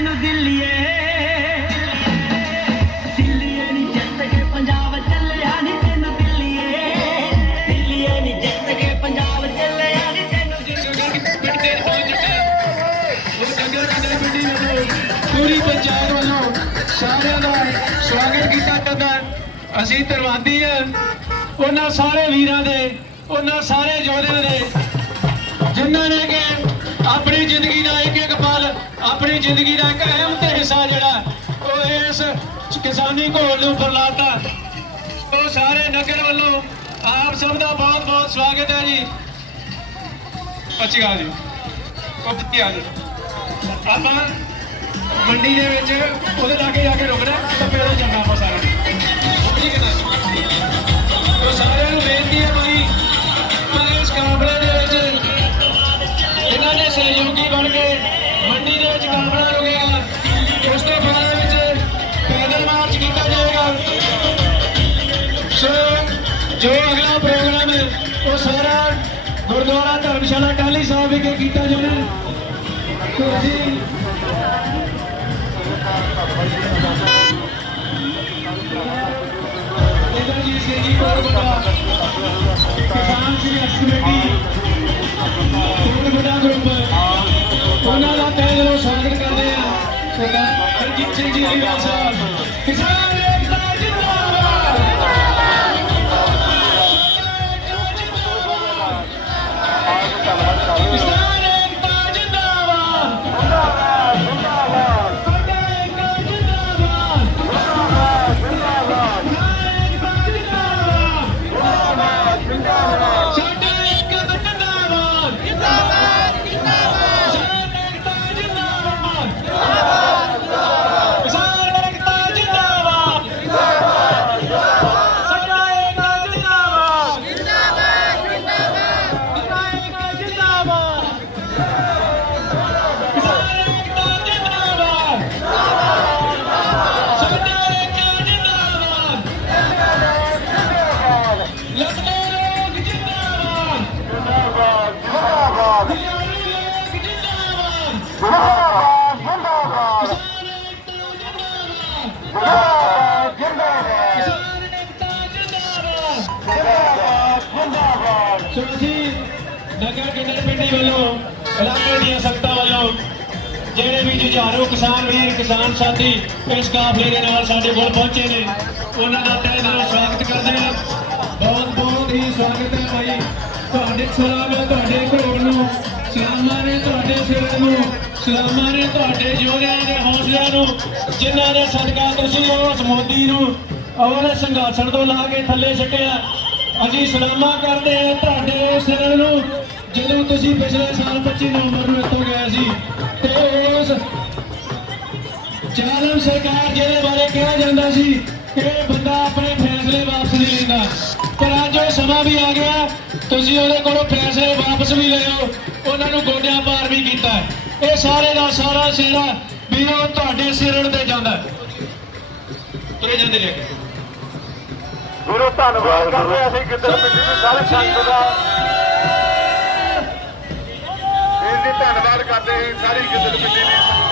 ਤੈਨੂੰ ਦਿੱਲੀਏ। ਦਿੱਲੀਏ ਨੀ ਜਿੱਤ ਕੇ ਪੰਜਾਬ ਚੱਲਿਆ ਨੀ ਤੈਨੂੰ ਦਿੱਲੀਏ। ਦਿੱਲੀਏ ਨੀ ਜਿੱਤ ਕੇ ਪੰਜਾਬ ਚੱਲਿਆ ਨੀ ਤੈਨੂੰ ਪੂਰੀ ਪੰਚਾਇਤ ਵੱਲੋਂ ਸਾਰਿਆਂ ਦਾ ਸਵਾਗਤ ਕੀਤਾ ਜਾਂਦਾ ਅਸੀਂ ਧੰਨਵਾਦੀ ਹਾਂ। ਉਹਨਾਂ ਸਾਰੇ ਵੀਰਾਂ ਦੇ, ਉਹਨਾਂ ਸਾਰੇ ਯੋਧਿਆਂ ਦੇ ਕਿਸਾਨੀ ਘੋਲ ਨੂੰ ਬਰਲਾਤਾ ਉਹ ਸਾਰੇ ਨਗਰ ਵੱਲੋਂ ਆਪ ਸਭ ਦਾ ਬਹੁਤ ਬਹੁਤ ਸਵਾਗਤ ਹੈ ਜੀ। ਅੱਛੀ ਗੱਲ ਜੀ। ਉਹ ਆ ਜੀ। ਆਪਾਂ ਮੰਡੀ ਦੇ ਵਿੱਚ ਉਹਦੇ ਲਾਗੇ ਜਾ ਕੇ ਰੁਕਣਾ ਤਾਂ ਫਿਰ ਉਹ ਚੰਗਾ ਆਪਾਂ ਸਾਰਾ। ਠੀਕ ਹੈ ਨਾ ਉਹ ਸਾਰਿਆਂ ਨੂੰ ਬੇਨਤੀ ਹੈ ਭਾਈ ਕਿ ਇਸ ਕਾਫਲੇ ਦੇ ਵਿੱਚ ਇਹਨਾਂ ਨੇ ਸਹਿਯੋਗੀ ਬਣ ਕੇ ਮੰਡੀ ਦੇ ਵਿੱਚ ਕਾਫਲਾ ਗੁਰਦੁਆਰਾ ਧਰਮਸ਼ਾਲਾ ਟਾਲੀ ਸਾਹਿਬ ਵਿਖੇ ਕੀਤਾ ਜਾਣਾ ਤੇ ਇਹਦਾ ਜੀ ਸਿੰਘ ਜੀ ਬਹੁਤ ਵੱਡਾ ਕਿਸਾਨ ਸੰਘਰਸ਼ ਕਮੇਟੀ, ਬਹੁਤ ਵੱਡਾ ਗਰੁੱਪ ਉਹਨਾਂ ਦਾ ਤਹਿ ਦਿਲੋਂ ਸਵਾਗਤ ਕਰਦੇ ਆ ਸਰਦਾਰ ਹਰਜੀਤ ਸਿੰਘ ਜੀ ਲੀਲਾ ਸਾਹਿਬ, ਕਿਸਾਨ ਸੋ ਅਸੀਂ ਨਗਰ ਕਿੰਨਰ ਪਿੰਡੀ ਵੱਲੋਂ ਇਲਾਕੇ ਦੀਆਂ ਸੰਗਤਾਂ ਵੱਲੋਂ ਜਿਹੜੇ ਵੀ ਜੁਝਾਰੂ ਕਿਸਾਨ ਵੀਰ, ਕਿਸਾਨ ਸਾਥੀ ਇਸ ਕਾਫਲੇ ਦੇ ਨਾਲ ਸਾਡੇ ਕੋਲ ਪਹੁੰਚੇ ਨੇ, ਉਹਨਾਂ ਦਾ ਤਹਿ ਦਿਲੋਂ ਸਵਾਗਤ ਕਰਦੇ ਹਾਂ। ਬਹੁਤ ਬਹੁਤ ਹੀ ਸਵਾਗਤ ਹੈ ਭਾਈ। ਤੁਹਾਡੇ ਸਲਾਮ ਹੈ, ਤੁਹਾਡੇ ਘੋੜ ਨੂੰ ਸਲਾਮਾਂ ਨੇ ਤੁਹਾਡੇ ਸਿਰ ਨੂੰ ਸਲਾਮਾਂ ਨੇ ਤੁਹਾਡੇ ਯੋਧਿਆਂ ਦੇ ਹੌਸਲਿਆਂ ਨੂੰ, ਜਿਨ੍ਹਾਂ ਦੇ ਸਦਕਾ ਤੁਸੀਂ ਉਸ ਮੋਦੀ ਨੂੰ ਔਰ ਸੰਘਾਸਣ ਤੋਂ ਲਾ ਕੇ ਥੱਲੇ ਛੱਡਿਆ। ਅਸੀਂ ਸਲਾਮਾਂ ਕਰਦੇ ਹਾਂ ਤੁਹਾਡੇ ਸਿਰ ਨੂੰ। ਜਦੋਂ ਤੁਸੀਂ ਪਿਛਲੇ ਸਾਲ 25 ਨਵੰਬਰ ਨੂੰ ਇੱਥੋਂ ਗਏ ਸੀ, ਤੇ ਉਸ ਚਾਲਮ ਸਰਕਾਰ ਜਿਹਦੇ ਬਾਰੇ ਕਿਹਾ ਜਾਂਦਾ ਸੀ, ਕਿ ਬੰਦਾ ਆਪਣੇ ਫੈਸਲੇ ਵਾਪਸ ਨਹੀਂ ਲੈਂਦਾ। ਪਰ ਅੱਜ ਉਹ ਸਮਾਂ ਵੀ ਆ ਗਿਆ, ਤੁਸੀਂ ਉਹਦੇ ਕੋਲੋਂ ਫੈਸਲੇ ਵਾਪਸ ਵੀ ਲਿਓ ਉਹਨਾਂ ਨੂੰ ਗੋਡਿਆਂ ਪਾਰ ਵੀ ਕੀਤਾ ਇਹ ਸਾਰੇ ਦਾ ਸਾਰਾ ਸਿਰਾ ਵੀ ਉਹ ਤੁਹਾਡੇ ਸਿਰੜ ਤੇ ਜਾਂਦਾ ਤੁਰੇ ਜਾਂਦੇ ਲੈ ਕੇ ਗੁਰੂ ਧੰਨਵਾਦ ਕਰਦੇ ਅਸੀਂ ਗਿੱਦੜ ਪਿੰਡੀ ਦੀ ਸਾਰੇ ਸੰਗਤ ਦਾ। ਇਹ ਜੀ ਧੰਨਵਾਦ ਕਰਦੇ ਹਾਂ ਸਾਰੀ ਗਿੱਦੜ ਪਿੰਡੀ ਦੀ।